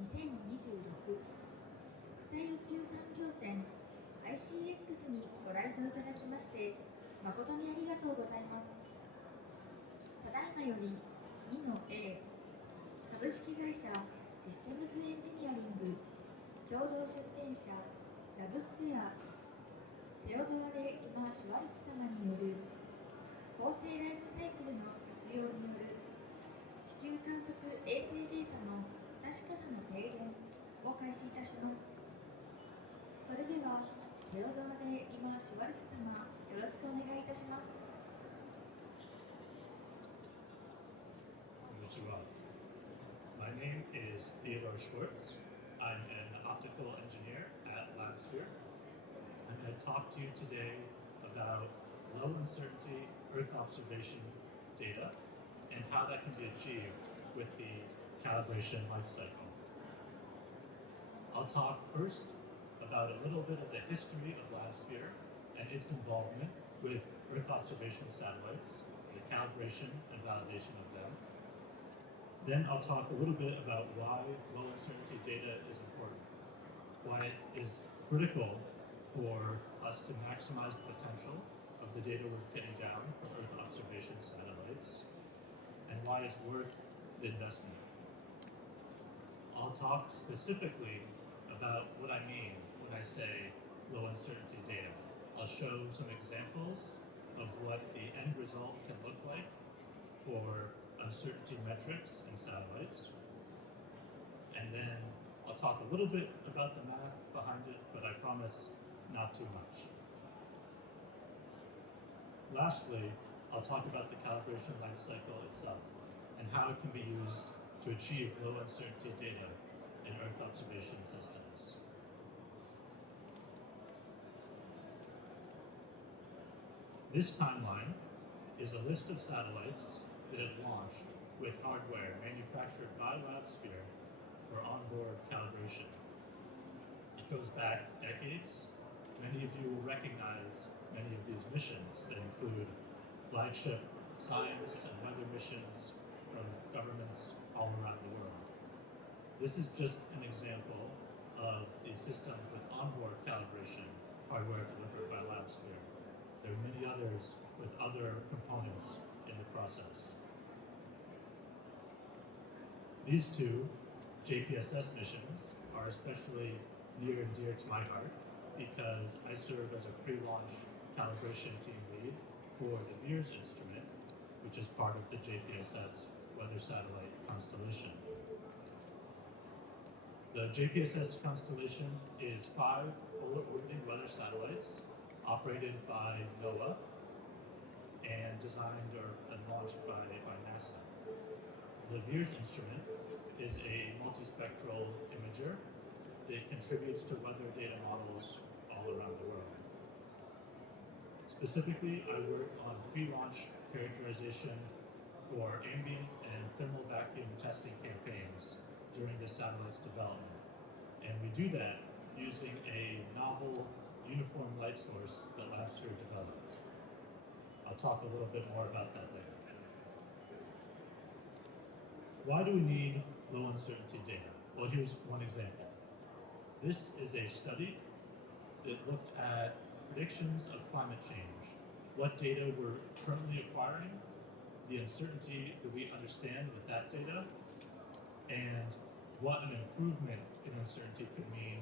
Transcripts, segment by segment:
2026国際宇宙産業展 ISIEX にご来場いただきまして誠にありがとうございます。ただいまより 2-A 株式会社システムズエンジニアリング共同出展社ラブスフェアセオドアレ・イマー・シュワルツ様による構成ライフサイクルの活用による地球観測衛星データの不確かさの低減を開始いたします。それではセオドアレ・イマー・シュワルツ様、よろしくお願いいたします。こんにちは。My name is Theodore Schwarz. I'm an optical engineer at Labsphere. I'm going to talk to you today about low uncertainty Earth observation data and how that can be achieved with the calibration life cycle. I'll talk first about a little bit of the history of Labsphere and its involvement with Earth observation satellites, the calibration and validation of them. Then I'll talk a little bit about why low uncertainty data is important, why it is critical for us to maximize the potential of the data we're getting down for Earth observation satellites, and why it's worth the investment. I'll talk specifically about what I mean when I say low uncertainty data. I'll show some examples of what the end result can look like for uncertainty metrics in satellites. And then I'll talk a little bit about the math behind it, but I promise not too much. Lastly, I'll talk about the calibration life cycle itself and how it can be used to achieve low uncertainty data in Earth observation systems. This timeline is a list of satellites that have launched with hardware manufactured by Labsphere for onboard calibration. It goes back decades. Many of you will recognize many of these missions that include flagship science and weather missions from governments all around the world. This is just an example of the systems with onboard calibration hardware delivered by Labsphere. There are many others with other components in the process. These two JPSS missions are especially near and dear to my heart because I serve as a pre-launch calibration team lead for the VIIRS instrument, which is part of the JPSS weather satellite constellation. The JPSS constellation is 5 polar orbiting weather satellites operated by NOAA and designed and launched by NASA. The VIIRS instrument is a multispectral imager that contributes to weather data models all around the world. Specifically, I work on pre-launch characterization for ambient and thermal vacuum testing campaigns during the satellite's development. And we do that using a novel uniform light source that Labsphere developed. I'll talk a little bit more about that later. Why do we need low uncertainty data? Well, here's one example. This is a study that looked at predictions of climate change, what data we're currently acquiring, the uncertainty that we understand with that data, and what an improvement in uncertainty could mean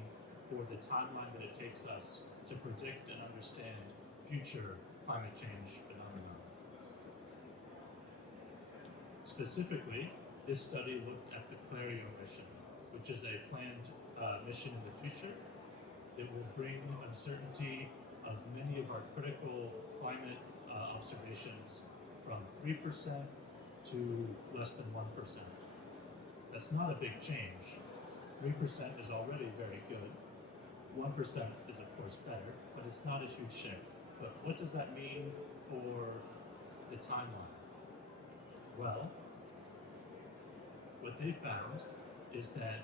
for the timeline that it takes us to predict and understand future climate change phenomena. Specifically, this study looked at the Clario mission, which is a planned mission in the future that will bring uncertainty of many of our critical climate observations from 3% to less than 1%. That's not a big change. 3% is already very good. 1% is of course better, but it's not a huge shift. But what does that mean for the timeline? Well, what they found is that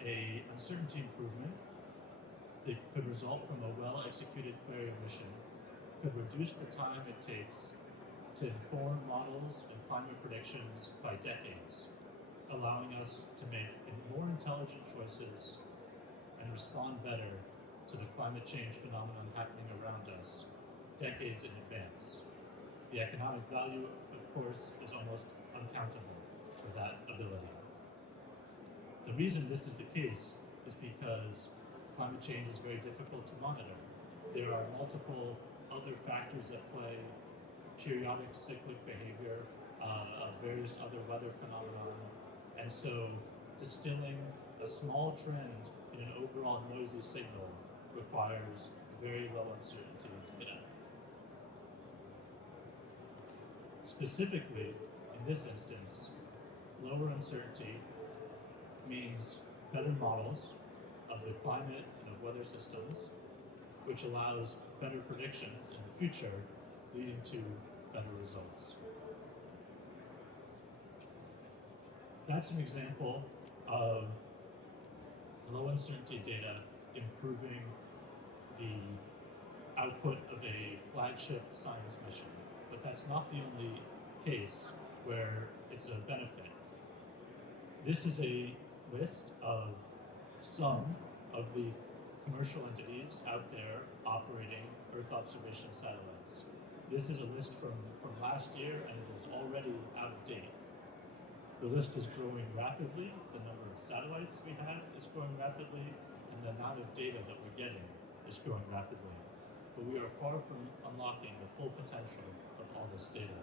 an uncertainty improvement that could result from a well-executed Clario mission could reduce the time it takes to inform models and climate predictions by decades. allowing us to make more intelligent choices and respond better to the climate change phenomenon happening around us decades in advance. The economic value, of course, is almost uncountable for that ability. The reason this is the case is because climate change is very difficult to monitor. There are multiple other factors at play, periodic cyclic behavior of various other weather phenomena, and so distilling a small trend in an overall noisy signal requires very low uncertainty data. Specifically, in this instance, lower uncertainty means better models of the climate and of weather systems, which allows better predictions in the future, leading to better results. That's an example of low uncertainty data improving the output of a flagship science mission. But that's not the only case where it's a benefit. This is a list of some of the commercial entities out there operating Earth observation satellites. This is a list from last year, and it is already out of date. The list is growing rapidly, the number of satellites we have is growing rapidly, and the amount of data that we're getting is growing rapidly. But we are far from unlocking the full potential of all this data.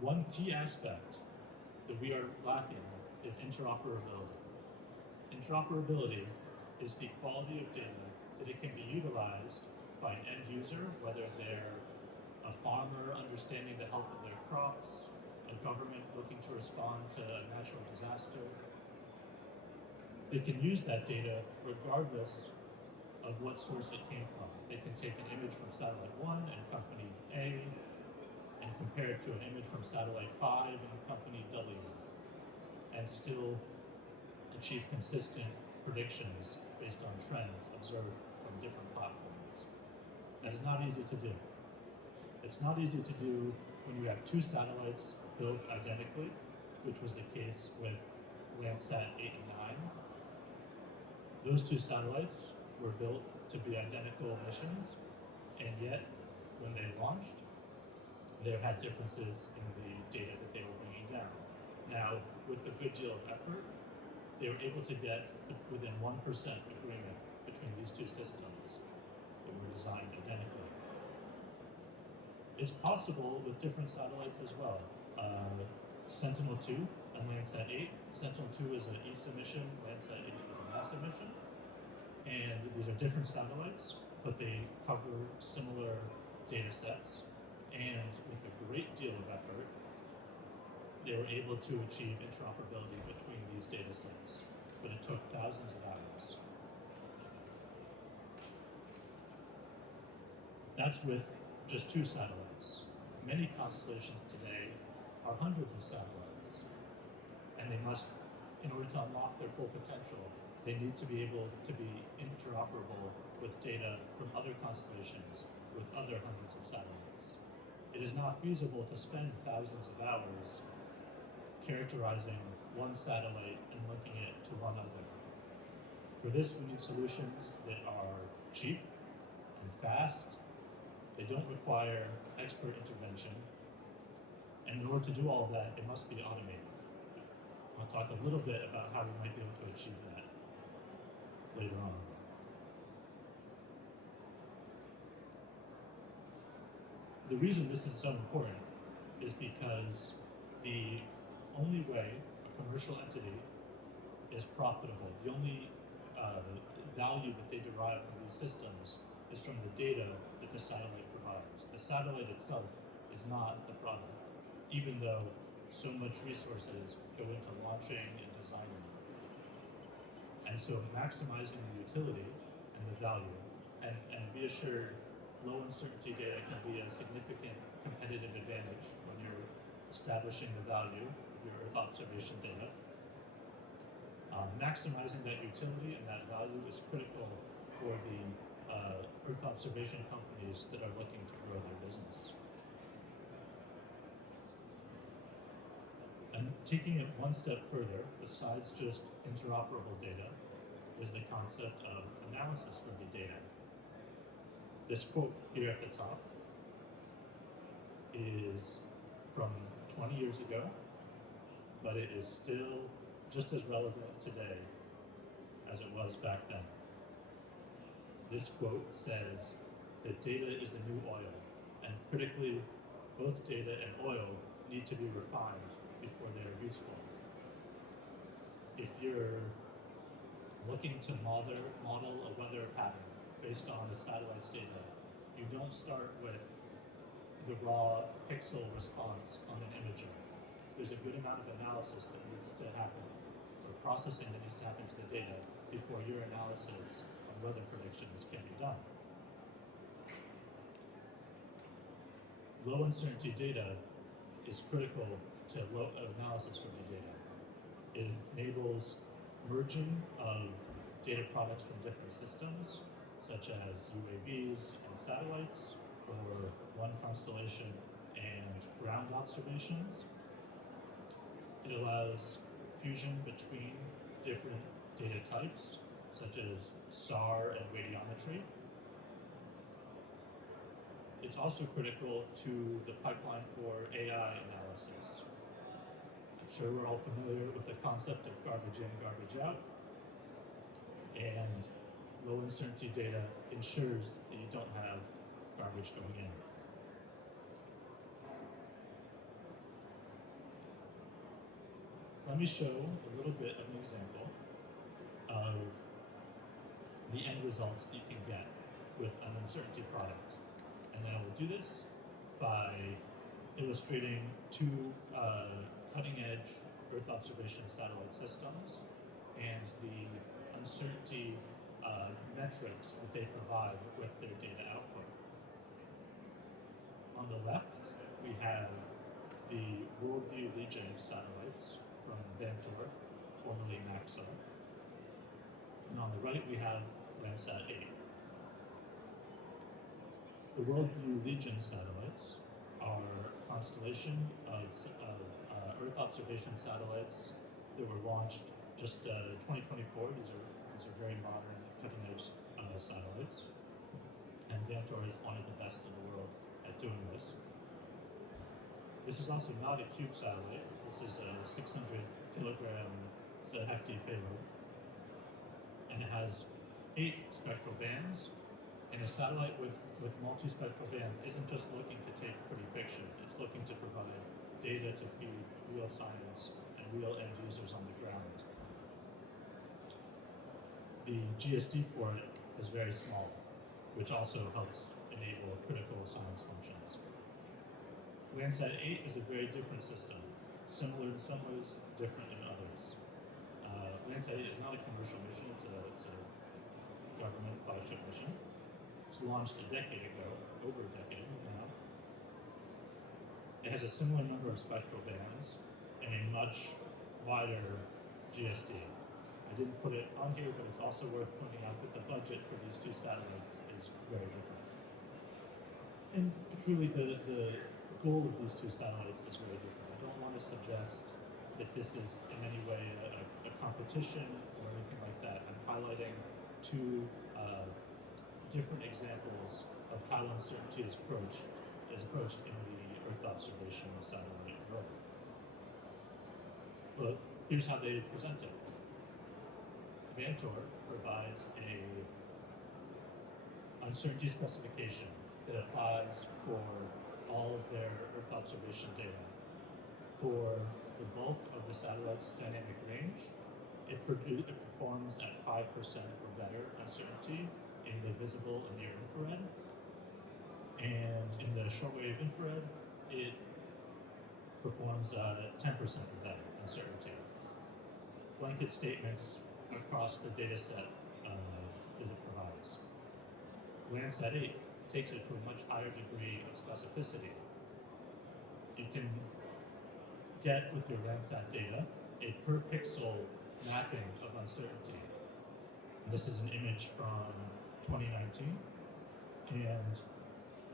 One key aspect that we are lacking is interoperability. Interoperability is the quality of data that it can be utilized by an end user, whether they're a farmer understanding the health of their crops, a government looking to respond to a natural disaster. They can use that data regardless of what source it came from. They can take an image from satellite 1 and company A and compare it to an image from satellite 5 and company W, and still achieve consistent predictions based on trends observed from different platforms. That is not easy to do. It's not easy to do when you have two satellites built identically, which was the case with Landsat 8 and 9. Those two satellites were built to be identical missions, and yet when they launched, they had differences in the data that they were bringing down. Now, with a good deal of effort, they were able to get within 1% agreement between these two systems that were designed identically. It's possible with different satellites as well. Sentinel-2 and Landsat 8. Sentinel-2 is an ESA mission, Landsat 8 is a NASA mission. And these are different satellites, but they cover similar data sets. And with a great deal of effort, they were able to achieve interoperability between these data sets, but it took thousands of hours. That's with just two satellites. Many constellations today are hundreds of satellites, and they must, in order to unlock their full potential, they need to be able to be interoperable with data from other constellations with other hundreds of satellites. It is not feasible to spend thousands of hours characterizing one satellite and linking it to one other. For this, we need solutions that are cheap and fast. They don't require expert intervention. And in order to do all of that, it must be automated. I'll talk a little bit about how we might be able to achieve that later on. The reason this is so important is because the only way a commercial entity is profitable, the only value that they derive from these systems is from the data that the satellite provides. The satellite itself is not the product, even though so much resources go into launching and designing it. And so maximizing the utility and the value, and be assured, low uncertainty data can be a significant competitive advantage when you're establishing the value of your Earth observation data. Maximizing that utility and that value is critical for the Earth observation companies that are looking to grow their business. then taking it one step further, besides just interoperable data, is the concept of analysis from the data. This quote here at the top is from 20 years ago, but it is still just as relevant today as it was back then. This quote says that data is the new oil, and critically, both data and oil need to be refined before they are useful. If you're looking to model a weather pattern based on the satellite's data, you don't start with the raw pixel response on an imager. There's a good amount of analysis that needs to happen, or processing that needs to happen to the data before your analysis on weather predictions can be done. Low uncertainty data is critical to analysis from the data. It enables merging of data products from different systems, such as UAVs and satellites, or one constellation and ground observations. It allows fusion between different data types, such as SAR and radiometry. It's also critical to the pipeline for AI analysis. I'm sure we're all familiar with the concept of garbage in, garbage out, and low uncertainty data ensures that you don't have garbage going in. Let me show a little bit of an example of the end results that you can get with an uncertainty product. And then I will do this by illustrating two cutting-edge Earth observation satellite systems and the uncertainty metrics that they provide with their data output. On the left, we have the Worldview Legion satellites from Vantor, formerly Maxo. And on the right, we have Landsat 8. The Worldview Legion satellites are a constellation of Earth observation satellites that were launched just 2024. These are very modern, cutting-edge satellites. And Vantor is one of the best in the world at doing this. This is also not a cube satellite. This is a 600 kilogram hefty payload. And it has 8 spectral bands. And a satellite with multispectral bands isn't just looking to take pretty pictures. It's looking to provide data to feed real science and real end users on the ground. The GSD for it is very small, which also helps enable critical science functions. Landsat 8 is a very different system, similar in some ways, different in others. Landsat 8 is not a commercial mission, it's a government flagship mission. It was launched a decade ago, over a decade now. It has a similar number of spectral bands and a much wider GSD. I didn't put it on here, but it's also worth pointing out that the budget for these two satellites is very different. And truly, the goal of these two satellites is very different. I don't want to suggest that this is in any way a competition or anything like that. I'm highlighting two different examples of how uncertainty is approached in the Earth observation satellite world. But here's how they present it. Vantor provides a uncertainty specification that applies for all of their Earth observation data. For the bulk of the satellite's dynamic range, it performs at 5% or better uncertainty in the visible and near infrared. And in the shortwave infrared, it performs 10% or better uncertainty. Blanket statements across the data set that it provides. Landsat 8 takes it to a much higher degree of specificity. You can get, with your Landsat data, a per pixel mapping of uncertainty. This is an image from 2019, and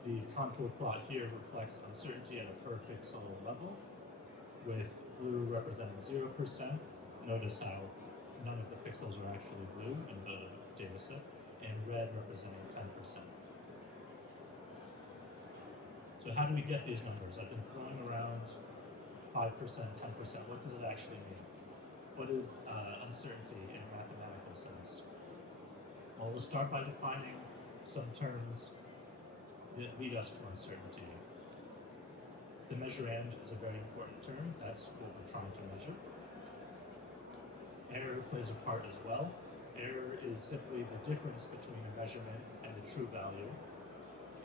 the contour plot here reflects uncertainty at a per pixel level, with blue representing 0%. Notice how none of the pixels are actually blue in the data set, and red representing 10%. So how do we get these numbers? I've been throwing around 5%, 10%. What does it actually mean? What is uncertainty in a mathematical sense? Well, we'll start by defining some terms that lead us to uncertainty. The measure end is a very important term. That's what we're trying to measure. Error plays a part as well. Error is simply the difference between a measurement and the true value.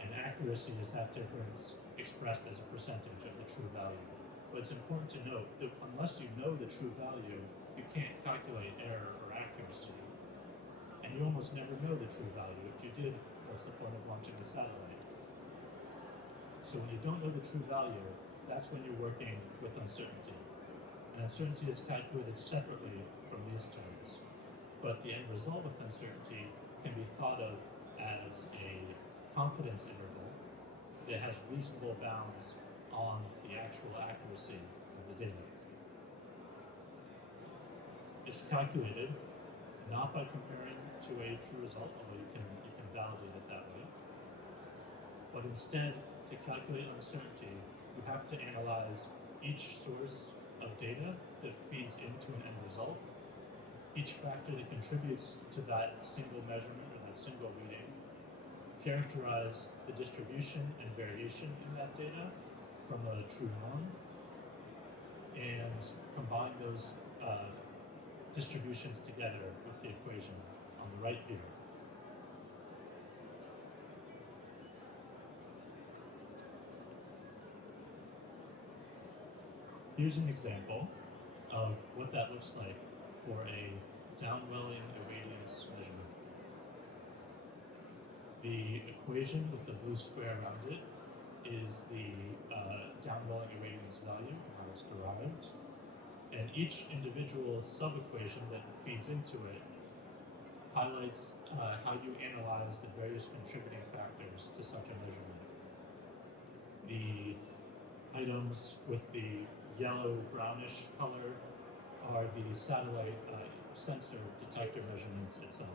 And accuracy is that difference expressed as a percentage of the true value. But it's important to note that unless you know the true value, you can't calculate error or accuracy. And you almost never know the true value. If you did, what's the point of launching a satellite? So when you don't know the true value, that's when you're working with uncertainty. And uncertainty is calculated separately from these terms. But the end result with uncertainty can be thought of as a confidence interval that has reasonable bounds on the actual accuracy of the data. It's calculated not by comparing to a true result, although you can validate it that way, but instead, to calculate uncertainty, you have to analyze each source of data that feeds into an end result, each factor that contributes to that single measurement or that single reading, characterize the distribution and variation in that data from a true norm, and combine those distributions together with the equation on the right here. Here's an example of what that looks like for a downwelling irradiance measurement. The equation with the blue square around it is the downwelling irradiance value, how it's derived, and each individual sub-equation that feeds into it highlights how you analyze the various contributing factors to such a measurement. The items with the yellow-brownish color are the satellite sensor detector measurements itself.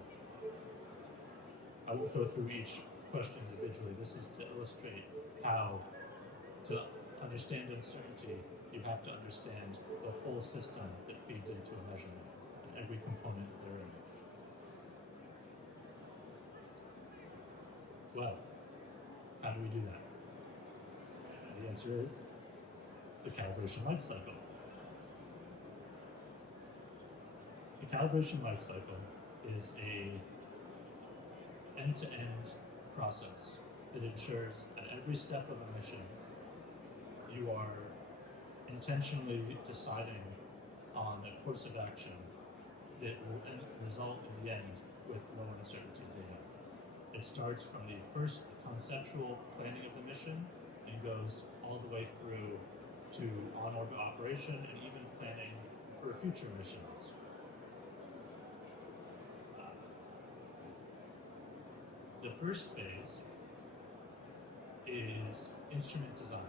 I won't go through each question individually. This is to illustrate how, to understand uncertainty, you have to understand the whole system that feeds into a measurement, and every component therein. Well, how do we do that? The answer is the calibration life cycle. The calibration life cycle is a end-to-end process that ensures at every step of a mission you are intentionally deciding on a course of action that will result in the end with low uncertainty data. It starts from the first conceptual planning of the mission and goes all the way through to on-orbit operation and even planning for future missions. The first phase is instrument design.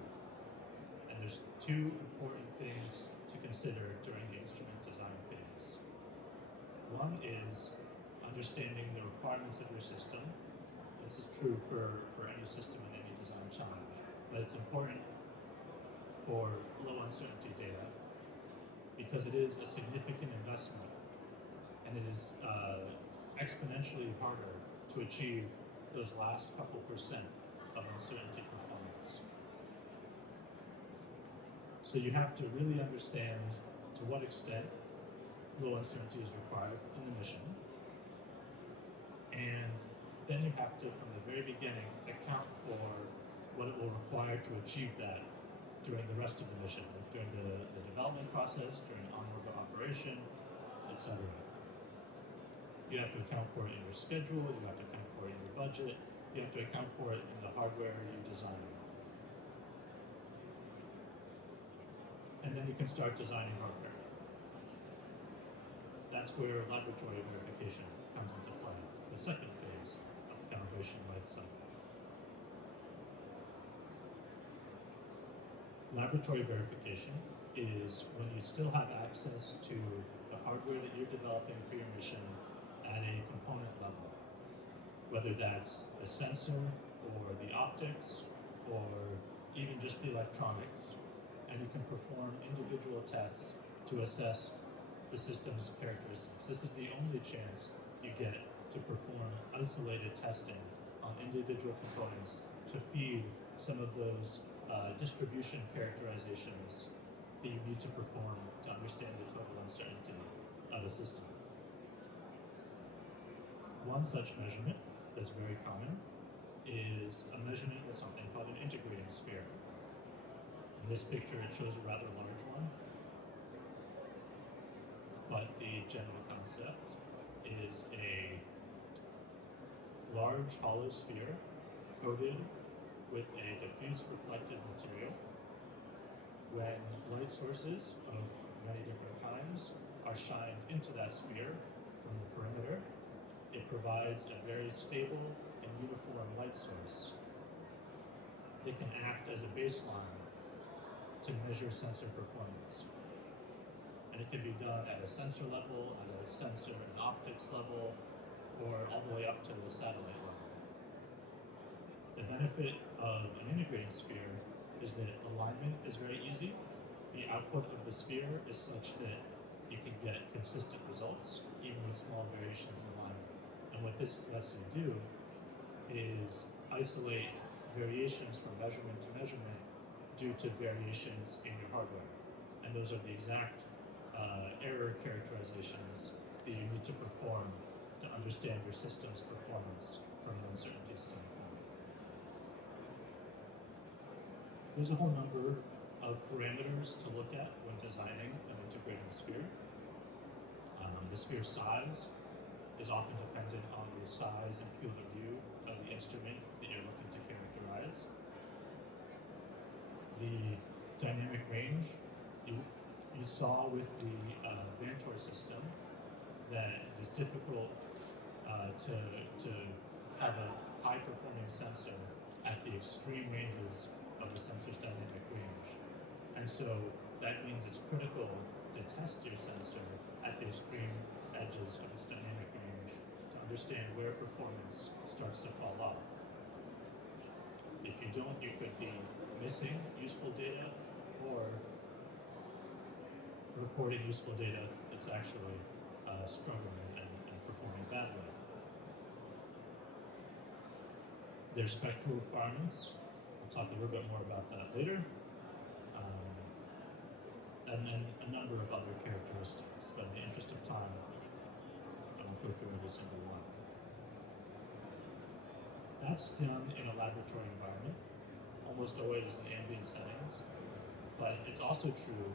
And there's two important things to consider during the instrument design phase. One is understanding the requirements of your system. This is true for any system and any design challenge, but it's important for low uncertainty data because it is a significant investment and it is exponentially harder to achieve those last couple percent of uncertainty performance. So you have to really understand to what extent low uncertainty is required in the mission. And then you have to, from the very beginning, account for what it will require to achieve that during the rest of the mission, like during the development process, during on-orbit operation, etc. You have to account for it in your schedule, you have to account for it in your budget, you have to account for it in the hardware you design. And then you can start designing hardware. That's where laboratory verification comes into play, the second phase of the calibration life cycle. Laboratory verification is when you still have access to the hardware that you're developing for your mission at a component level, whether that's the sensor or the optics or even just the electronics, and you can perform individual tests to assess the system's characteristics. This is the only chance you get to perform isolated testing on individual components to feed some of those distribution characterizations that you need to perform to understand the total uncertainty of a system. One such measurement that's very common is a measurement of something called an integrating sphere. In this picture, it shows a rather large one, but the general concept is a large hollow sphere coated with a diffuse reflective material. When light sources of many different kinds are shined into that sphere from the perimeter, it provides a very stable and uniform light source that can act as a baseline to measure sensor performance. And it can be done at a sensor level, at a sensor and optics level, or all the way up to the satellite level. The benefit of an integrating sphere is that alignment is very easy. The output of the sphere is such that you can get consistent results, even with small variations in alignment. And what this lets you do is isolate variations from measurement to measurement due to variations in your hardware. And those are the exact error characterizations that you need to perform to understand your system's performance from an uncertainty standpoint. There's a whole number of parameters to look at when designing an integrating sphere. The sphere size is often dependent on the size and field of view of the instrument that you're looking to characterize. The dynamic range, you saw with the Vantor system that it is difficult to have a high-performing sensor at the extreme ranges of a sensor's dynamic range. And so that means it's critical to test your sensor at the extreme edges of its dynamic range to understand where performance starts to fall off. If you don't, you could be missing useful data or reporting useful data that's actually struggling and performing badly. There's spectral requirements. We'll talk a little bit more about that later. And then a number of other characteristics, but in the interest of time, I won't go through every single one. That's done in a laboratory environment, almost always in ambient settings, but it's also true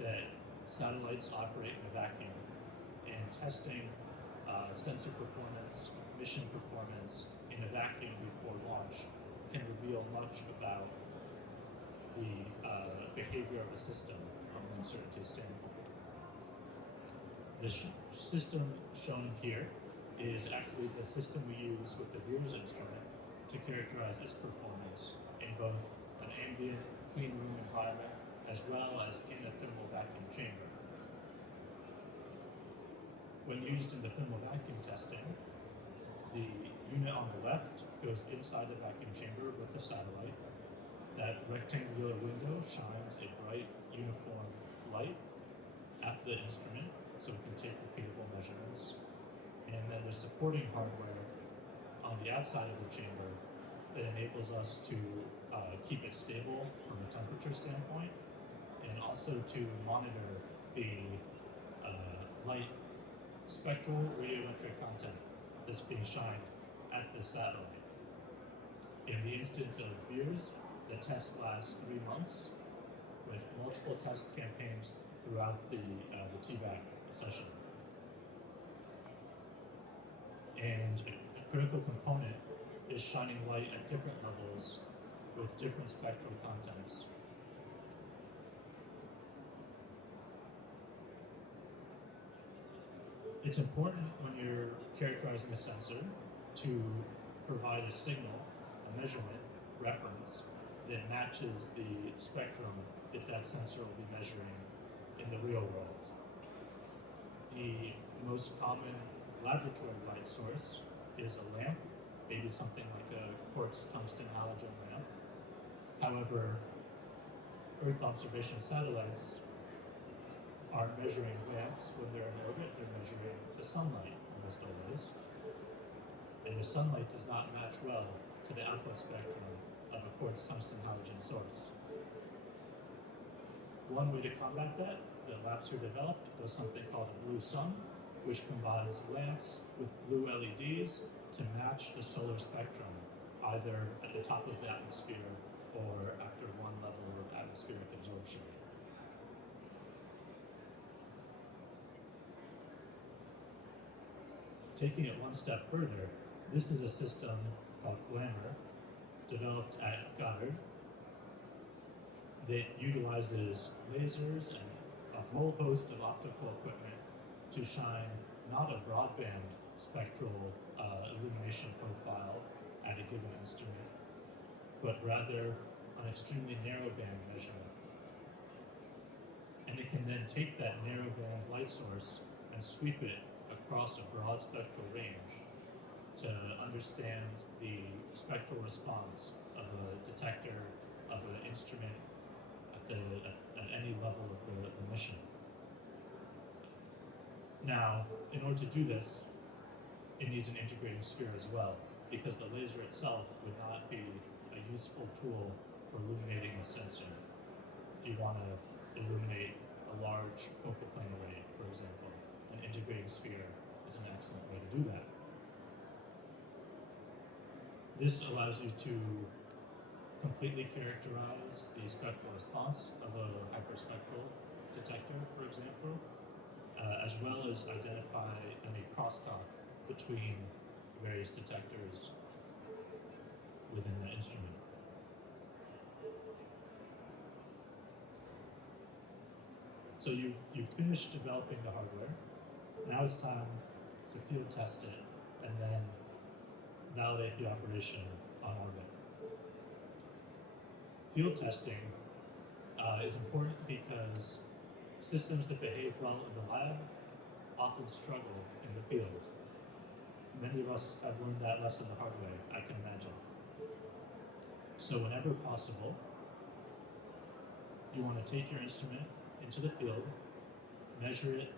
that satellites operate in a vacuum, and testing sensor performance, mission performance in a vacuum before launch can reveal much about the behavior of a system from an uncertainty standpoint. The system shown here is actually the system we use with the VIIRS instrument to characterize its performance in both an ambient, clean room environment as well as in a thermal vacuum chamber. When used in the thermal vacuum testing, the unit on the left goes inside the vacuum chamber with the satellite. That rectangular window shines a bright, uniform light at the instrument so we can take repeatable measurements. And then there's supporting hardware on the outside of the chamber that enables us to keep it stable from a temperature standpoint and also to monitor the light spectral radiometric content that's being shined at the satellite. In the instance of VIIRS, the test lasts 3 months with multiple test campaigns throughout the TVAC session. And a critical component is shining light at different levels with different spectral contents. It's important when you're characterizing a sensor to provide a signal, a measurement, reference that matches the spectrum that sensor will be measuring in the real world. The most common laboratory light source is a lamp, maybe something like a quartz tungsten halogen lamp. However, Earth observation satellites aren't measuring lamps when they're in orbit, they're measuring the sunlight almost always. And the sunlight does not match well to the output spectrum of a quartz tungsten halogen source. One way to combat that Labsphere developed was something called a blue sun, which combines lamps with blue LEDs to match the solar spectrum, either at the top of the atmosphere or after one level of atmospheric absorption. Taking it one step further, this is a system called Glamour, developed at Goddard, that utilizes lasers and a whole host of optical equipment to shine not a broadband spectral illumination profile at a given instrument, but rather an extremely narrow band measurement. And it can then take that narrow band light source and sweep it across a broad spectral range to understand the spectral response of a detector, of an instrument at any level of the mission. Now, in order to do this, it needs an integrating sphere as well, because the laser itself would not be a useful tool for illuminating a sensor. If you want to illuminate a large focal plane array, for example, an integrating sphere is an excellent way to do that. This allows you to completely characterize the spectral response of a hyperspectral detector, for example, as well as identify any crosstalk between various detectors within the instrument. So you've finished developing the hardware. Now it's time to field test it and then validate the operation on orbit. Field testing is important because systems that behave well in the lab often struggle in the field. Many of us have learned that lesson the hard way, I can imagine. So whenever possible, you want to take your instrument into the field, measure it,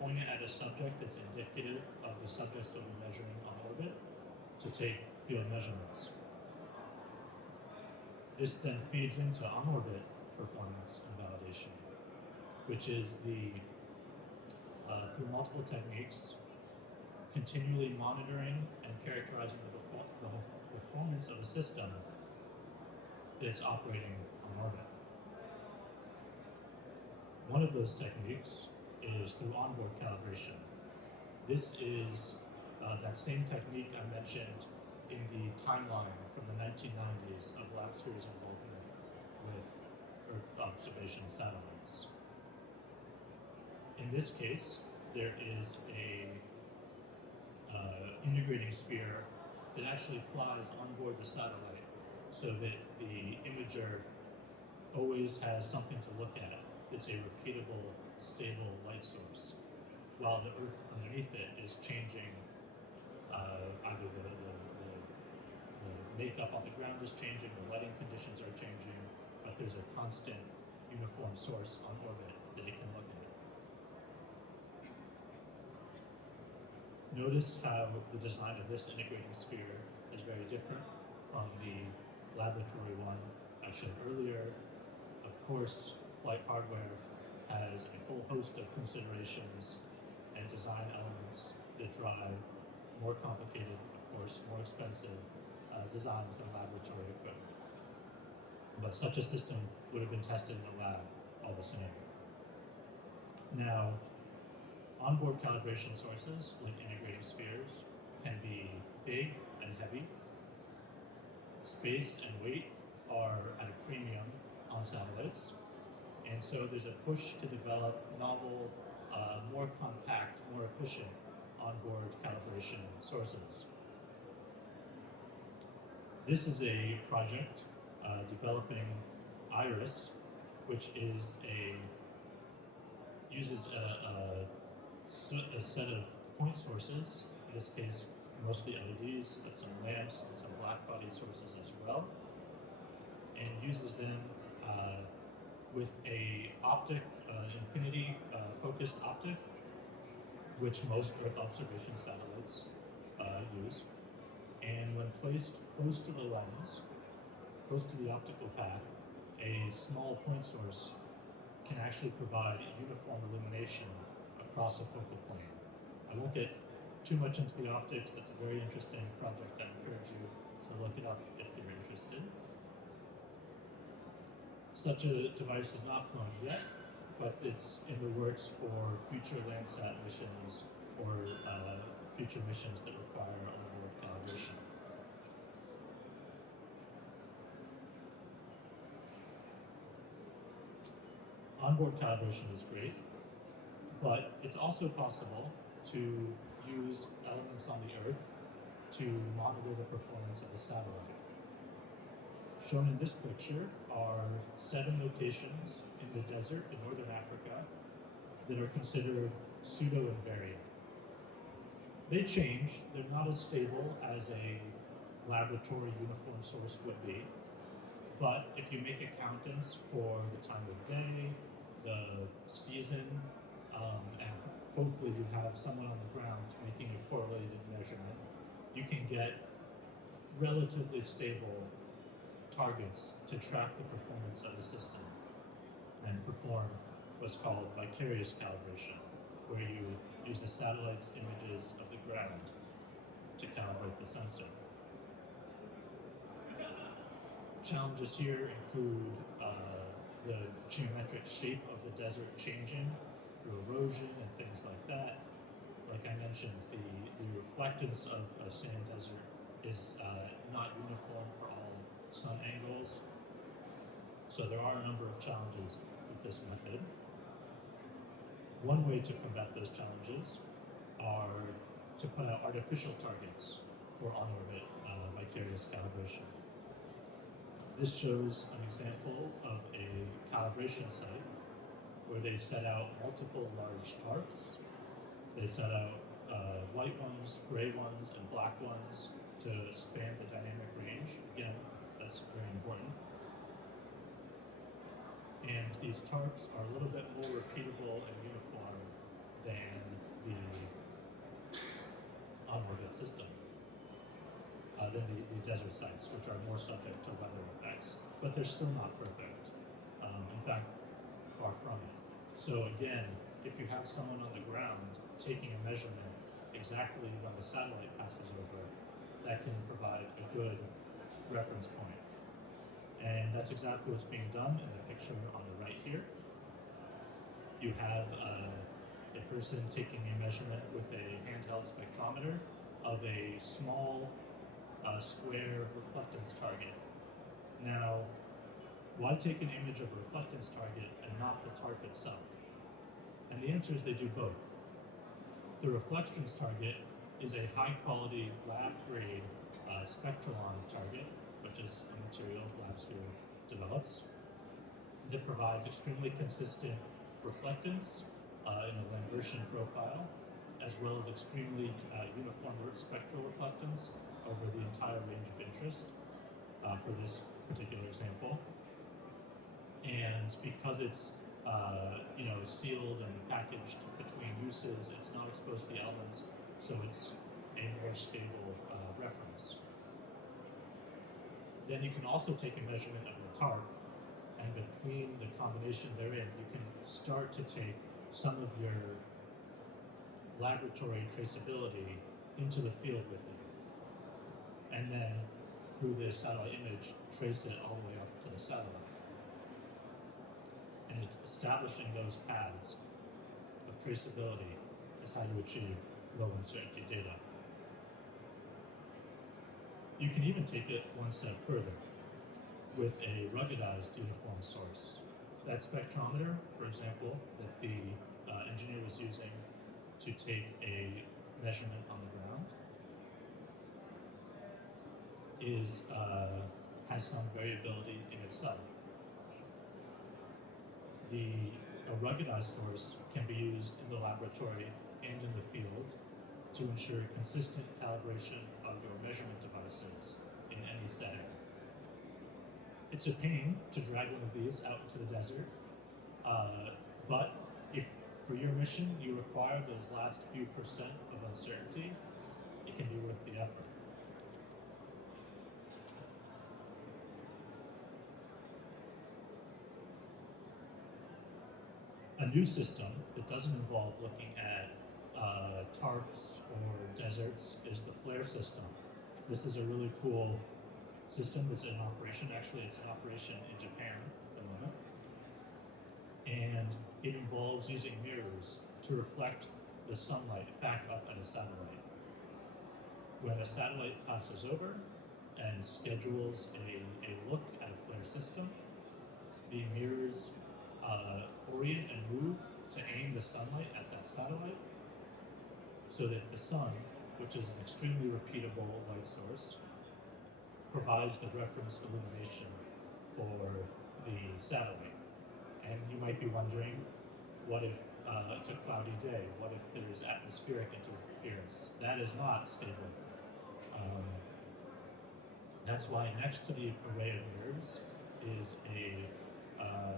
point it at a subject that's indicative of the subjects that we're measuring on orbit to take field measurements. This then feeds into on-orbit performance and validation, which is through multiple techniques, continually monitoring and characterizing the performance of a system that's operating on orbit. One of those techniques is through onboard calibration. This is that same technique I mentioned in the timeline from the 1990s of Labsphere's involvement with Earth observation satellites. In this case, there is a integrating sphere that actually flies on board the satellite so that the imager always has something to look at that's a repeatable, stable light source, while the Earth underneath it is changing. Either the makeup on the ground is changing, the lighting conditions are changing, but there's a constant, uniform source on orbit that it can look at. Notice how the design of this integrating sphere is very different from the laboratory one I showed earlier. Of course, flight hardware has a whole host of considerations and design elements that drive more complicated, of course, more expensive designs than laboratory equipment. But such a system would have been tested in a lab all the same. Now, onboard calibration sources, like integrating spheres, can be big and heavy. Space and weight are at a premium on satellites, and so there's a push to develop novel, more compact, more efficient onboard calibration sources. This is a project developing IRIS, which uses a set of point sources, in this case mostly LEDs, but some lamps and some black body sources as well, and uses them with a optic, infinity focused optic, which most Earth observation satellites use. And when placed close to the lens, close to the optical path, a small point source can actually provide uniform illumination across a focal plane. I won't get too much into the optics. It's a very interesting project. I encourage you to look it up if you're interested. Such a device is not flown yet, but it's in the works for future Landsat missions or future missions that require onboard calibration. Onboard calibration is great, but it's also possible to use elements on the Earth to monitor the performance of a satellite. Shown in this picture are 7 locations in the desert in northern Africa that are considered pseudo-invariant. They change. They're not as stable as a laboratory uniform source would be, but if you make accountants for the time of day, the season, and hopefully you have someone on the ground making a correlated measurement, you can get relatively stable targets to track the performance of the system and perform what's called vicarious calibration, where you use the satellite's images of the ground to calibrate the sensor. Challenges here include the geometric shape of the desert changing through erosion and things like that. Like I mentioned, the reflectance of a sand desert is not uniform for all sun angles. So there are a number of challenges with this method. One way to combat those challenges are to put out artificial targets for on-orbit vicarious calibration. This shows an example of a calibration site where they set out multiple large tarps. They set out white ones, gray ones, and black ones to span the dynamic range. Again, that's very important. And these tarps are a little bit more repeatable and uniform than the on-orbit system, than the desert sites, which are more subject to weather effects. But they're still not perfect. In fact, far from it. So again, if you have someone on the ground taking a measurement exactly when the satellite passes over, that can provide a good reference point. And that's exactly what's being done in the picture on the right here. You have a person taking a measurement with a handheld spectrometer of a small square reflectance target. Now, why take an image of a reflectance target and not the tarp itself? And the answer is they do both. The reflectance target is a high-quality lab-grade spectralon target, which is a material Labsphere develops, that provides extremely consistent reflectance in a Lambertian profile, as well as extremely uniform spectral reflectance over the entire range of interest for this particular example. And because it's sealed and packaged between uses, it's not exposed to the elements, so it's a more stable reference. Then you can also take a measurement of the tarp, and between the combination therein, you can start to take some of your laboratory traceability into the field with you. And then through the satellite image, trace it all the way up to the satellite. And establishing those paths of traceability is how you achieve low uncertainty data. You can even take it one step further with a ruggedized uniform source. That spectrometer, for example, that the engineer was using to take a measurement on the ground has some variability in itself. A ruggedized source can be used in the laboratory and in the field to ensure consistent calibration of your measurement devices in any setting. It's a pain to drag one of these out into the desert, but if for your mission you require those last few percent of uncertainty, it can be worth the effort. A new system that doesn't involve looking at tarps or deserts is the FLARE system. This is a really cool system that's in operation. Actually, it's in operation in Japan at the moment. And it involves using mirrors to reflect the sunlight back up at a satellite. When a satellite passes over and schedules a look at a FLARE system, the mirrors orient and move to aim the sunlight at that satellite so that the sun, which is an extremely repeatable light source, provides the reference illumination for the satellite. And you might be wondering, what if it's a cloudy day? What if there's atmospheric interference? That is not stable. That's why next to the array of mirrors is a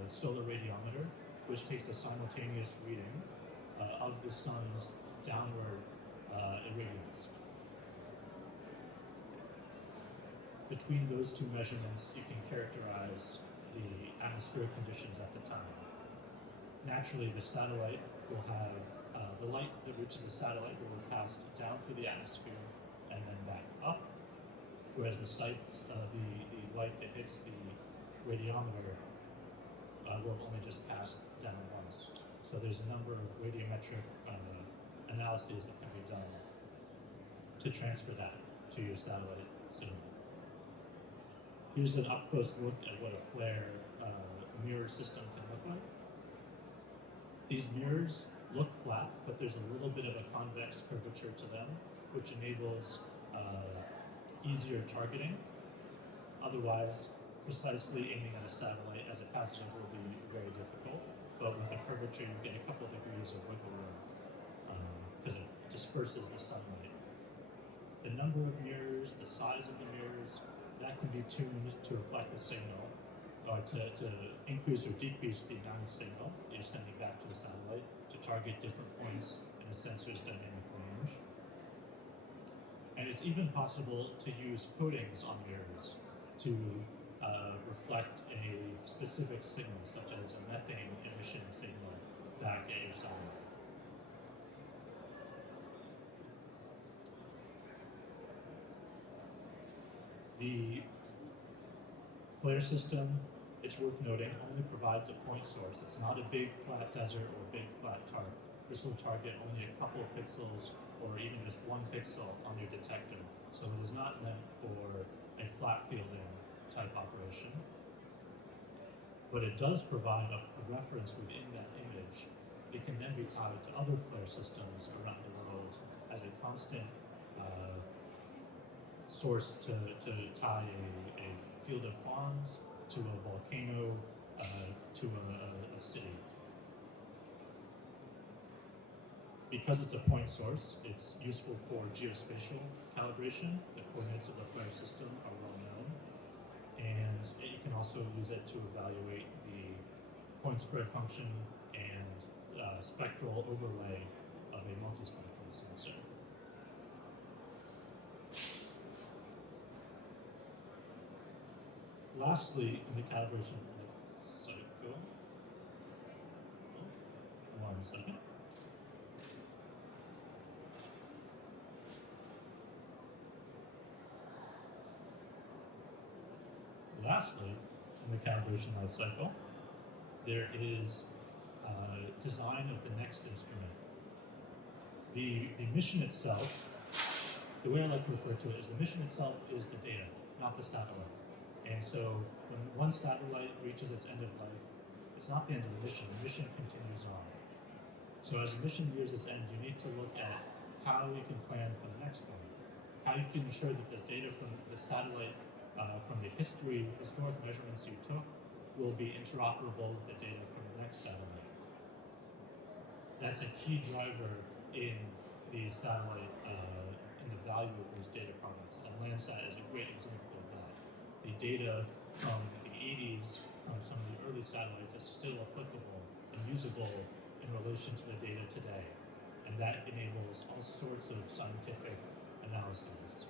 solar radiometer, which takes a simultaneous reading of the sun's downward irradiance. Between those two measurements, you can characterize the atmospheric conditions at the time. Naturally, the satellite will have the light that reaches the satellite will have passed down through the atmosphere and then back up, whereas the light that hits the radiometer will only just pass down once. So there's a number of radiometric analyses that can be done to transfer that to your satellite signal. Here's an up-close look at what a FLARE mirror system can look like. These mirrors look flat, but there's a little bit of a convex curvature to them, which enables easier targeting. Otherwise, precisely aiming at a satellite as it passes over will be very difficult, but with a curvature you get a couple degrees of wiggle room because it disperses the sunlight. The number of mirrors, the size of the mirrors, that can be tuned to reflect the signal, or to increase or decrease the amount of signal you're sending back to the satellite to target different points in the sensor's dynamic range. And it's even possible to use coatings on mirrors to reflect a specific signal, such as a methane emission signal, back at your satellite. The FLARE system, it's worth noting, only provides a point source. It's not a big flat desert or a big flat tarp. This will target only a couple of pixels or even just one pixel on your detector. So it is not meant for a flat fielding type operation. But it does provide a reference within that image. It can then be tied to other FLARE systems around the world as a constant source to tie a field of farms to a volcano to a city. Because it's a point source, it's useful for geospatial calibration. The coordinates of the FLARE system are well known, and you can also use it to evaluate the point spread function and spectral overlay of a multispectral sensor. Lastly, in the calibration cycle, one second. Lastly, in the calibration life cycle, there is design of the next instrument. The mission itself, the way I like to refer to it is the mission itself is the data, not the satellite. And so when one satellite reaches its end of life, it's not the end of the mission continues on. So as the mission nears its end, you need to look at how you can plan for the next one. How how you can ensure that the data from the satellite, from the historic measurements you took, will be interoperable with the data from the next satellite. That's a key driver in the satellite, in the value of those data products. And Landsat is a great example of that. The data from the 80s, from some of the early satellites, is still applicable and usable in relation to the data today. And that enables all sorts of scientific analyses.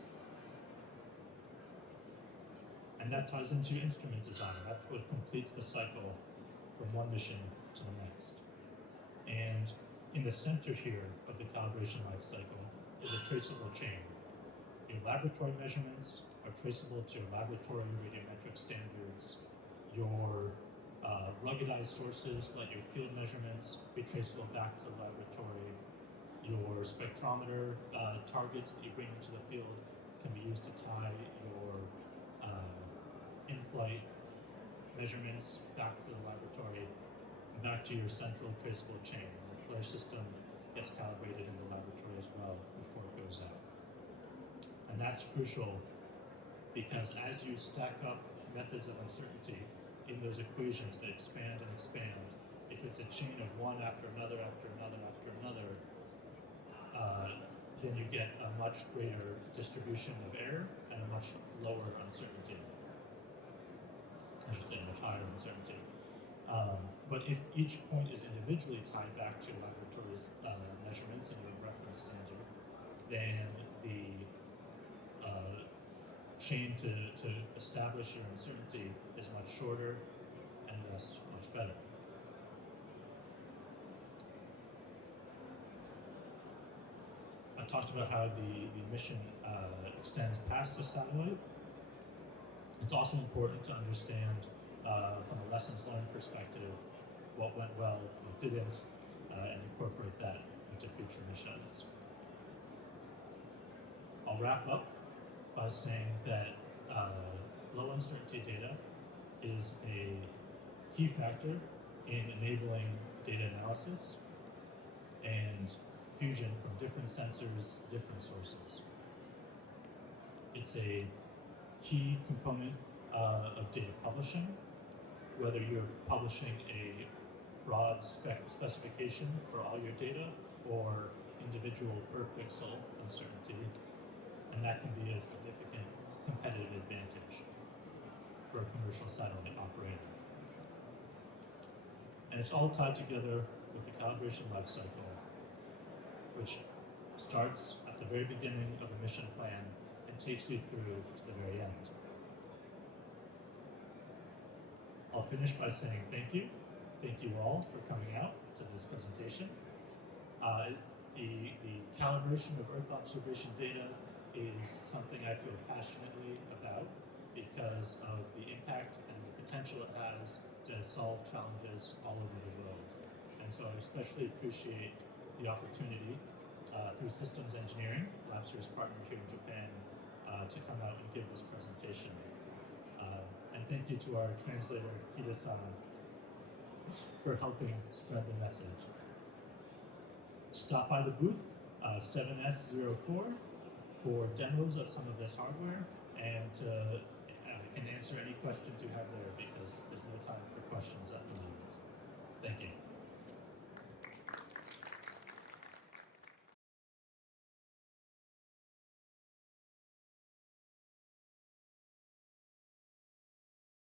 And that ties into instrument design. That's what completes the cycle from one mission to the next. And in the center here of the calibration life cycle is a traceable chain. Your laboratory measurements are traceable to your laboratory radiometric standards. Your ruggedized sources, like your field measurements, be traceable back to the laboratory. Your spectrometer targets that you bring into the field can be used to tie your in-flight measurements back to the laboratory and back to your central traceable chain. The flare system gets calibrated in the laboratory as well before it goes out. And that's crucial because as you stack up methods of uncertainty in those equations that expand and expand, if it's a chain of one after another, after another, after another, then you get a much greater distribution of error and a much lower uncertainty. I should say much higher uncertainty. But if each point is individually tied back to your laboratory's measurements and your reference standard, then the chain to establish your uncertainty is much shorter and thus much better. I talked about how the mission extends past the satellite. It's also important to understand from a lessons learned perspective what went well, what didn't, and incorporate that into future missions. I'll wrap up by saying that low uncertainty data is a key factor in enabling data analysis and fusion from different sensors, different sources. It's a key component of data publishing, whether you're publishing a broad specification for all your data or individual per pixel uncertainty, and that can be a significant competitive advantage for a commercial satellite operator. And it's all tied together with the calibration life cycle, which starts at the very beginning of a mission plan and takes you through to the very end. I'll finish by saying thank you. Thank you all for coming out to this presentation. The calibration of Earth observation data is something I feel passionately about because of the impact and the potential it has to solve challenges all over the world. And so I especially appreciate the opportunity through systems engineering, Labsphere's partner here in Japan, to come out and give this presentation. And thank you to our translator, Hida-san, for helping spread the message. Stop by the booth, 7S04, for demos of some of this hardware, and I can answer any questions you have there because there's no time for questions at the moment. Thank you.